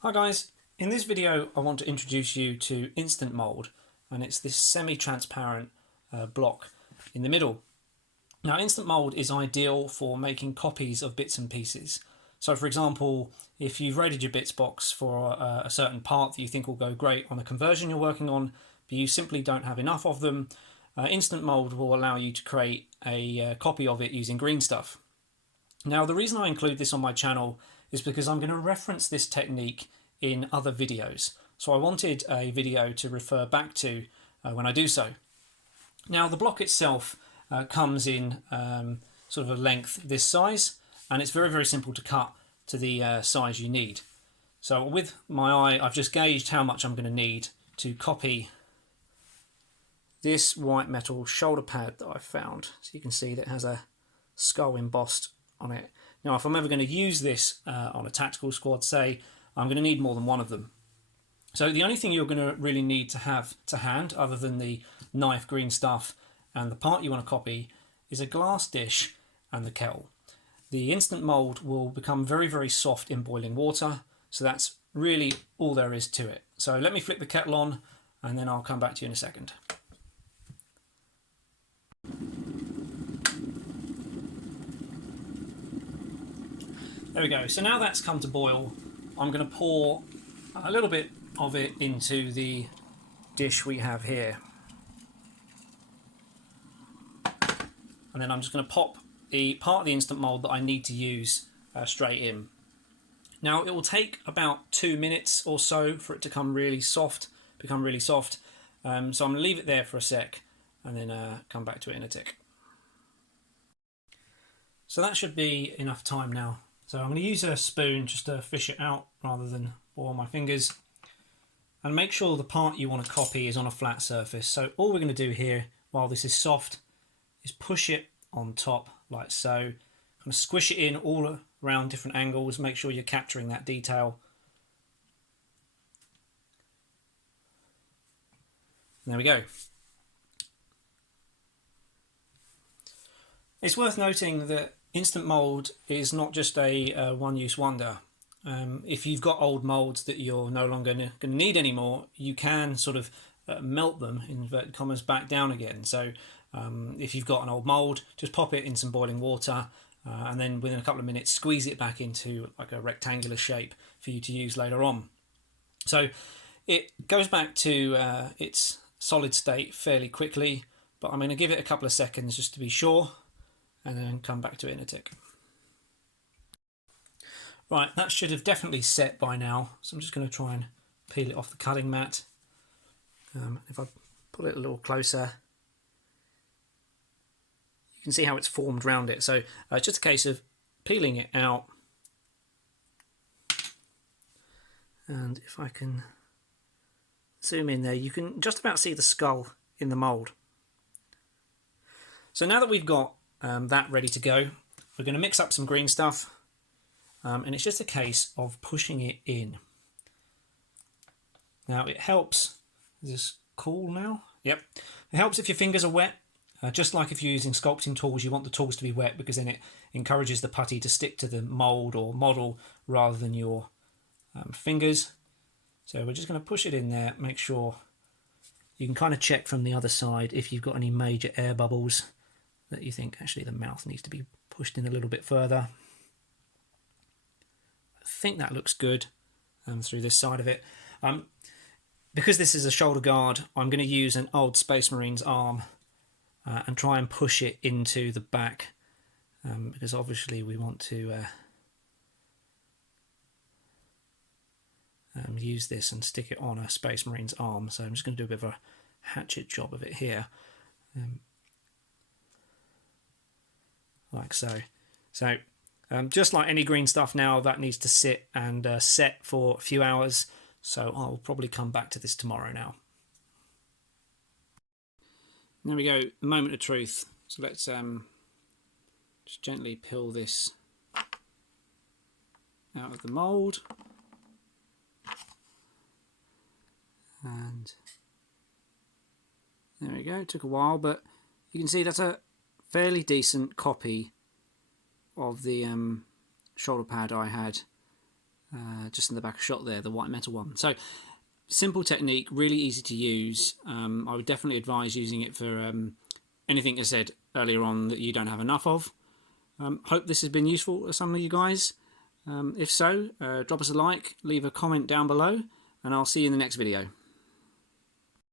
Hi guys, in this video I want to introduce you to Instant Mould, and it's this semi-transparent block in the middle. Now Instant Mould is ideal for making copies of bits and pieces. So for example, if you've rated your bits box for a certain part that you think will go great on a conversion you're working on, but you simply don't have enough of them, Instant Mould will allow you to create a copy of it using green stuff. Now the reason I include this on my channel is because I'm going to reference this technique in other videos. So I wanted a video to refer back to when I do so. Now the block itself comes in sort of a length this size, and it's very simple to cut to the size you need. So with my eye I've just gauged how much I'm going to need to copy this white metal shoulder pad that I've found. So you can see that it has a skull embossed on it. Now if I'm ever going to use this on a tactical squad, say, I'm going to need more than one of them. So the only thing you're going to really need to have to hand, other than the knife, green stuff and the part you want to copy, is a glass dish and the kettle. The instant mould will become very soft in boiling water, so that's really all there is to it. So let me flip the kettle on and then I'll come back to you in a second. There we go. So now that's come to boil, I'm going to pour a little bit of it into the dish we have here. And then I'm just going to pop the part of the instant mould that I need to use straight in. Now it will take about 2 minutes or so for it to become really soft. So I'm going to leave it there for a sec and then come back to it in a tick. So that should be enough time now. So I'm going to use a spoon just to fish it out rather than boil my fingers. And make sure the part you want to copy is on a flat surface. So all we're going to do here while this is soft is push it on top like so. I'm going to squish it in all around different angles. Make sure you're capturing that detail. And there we go. It's worth noting that Instant Mould is not just a one-use wonder. If you've got old moulds that you're no longer going to need anymore, you can sort of melt them, in inverted commas, back down again. So if you've got an old mould, just pop it in some boiling water and then within a couple of minutes squeeze it back into like a rectangular shape for you to use later on. So it goes back to its solid state fairly quickly, but I'm going to give it a couple of seconds just to be sure and then come back to it in a tick. Right, that should have definitely set by now, so I'm just going to try and peel it off the cutting mat. If I pull it a little closer, you can see how it's formed around it. So it's just a case of peeling it out. And if I can zoom in there, you can just about see the skull in the mould. So now that we've got that ready to go, we're going to mix up some green stuff. And it's just a case of pushing it in. Now it helps. Is this cool now? Yep. It helps if your fingers are wet. Just like if you're using sculpting tools, you want the tools to be wet because then it encourages the putty to stick to the mould or model rather than your fingers. So we're just going to push it in there. Make sure you can kind of check from the other side if you've got any major air bubbles that you think actually the mouth needs to be pushed in a little bit further. I think that looks good through this side of it. Because this is a shoulder guard, I'm going to use an old Space Marines arm and try and push it into the back because obviously we want to use this and stick it on a Space Marines arm. So I'm just going to do a bit of a hatchet job of it here. Like so. So just like any green stuff now, that needs to sit and set for a few hours. So I'll probably come back to this tomorrow now. There we go, the moment of truth. So let's just gently peel this out of the mould. And there we go, it took a while, but you can see that's a fairly decent copy of the shoulder pad I had just in the back shot there, the white metal one. So simple technique, really easy to use. I would definitely advise using it for anything I said earlier on that you don't have enough of. Hope this has been useful to some of you guys. If so, drop us a like, leave a comment down below, and I'll see you in the next video.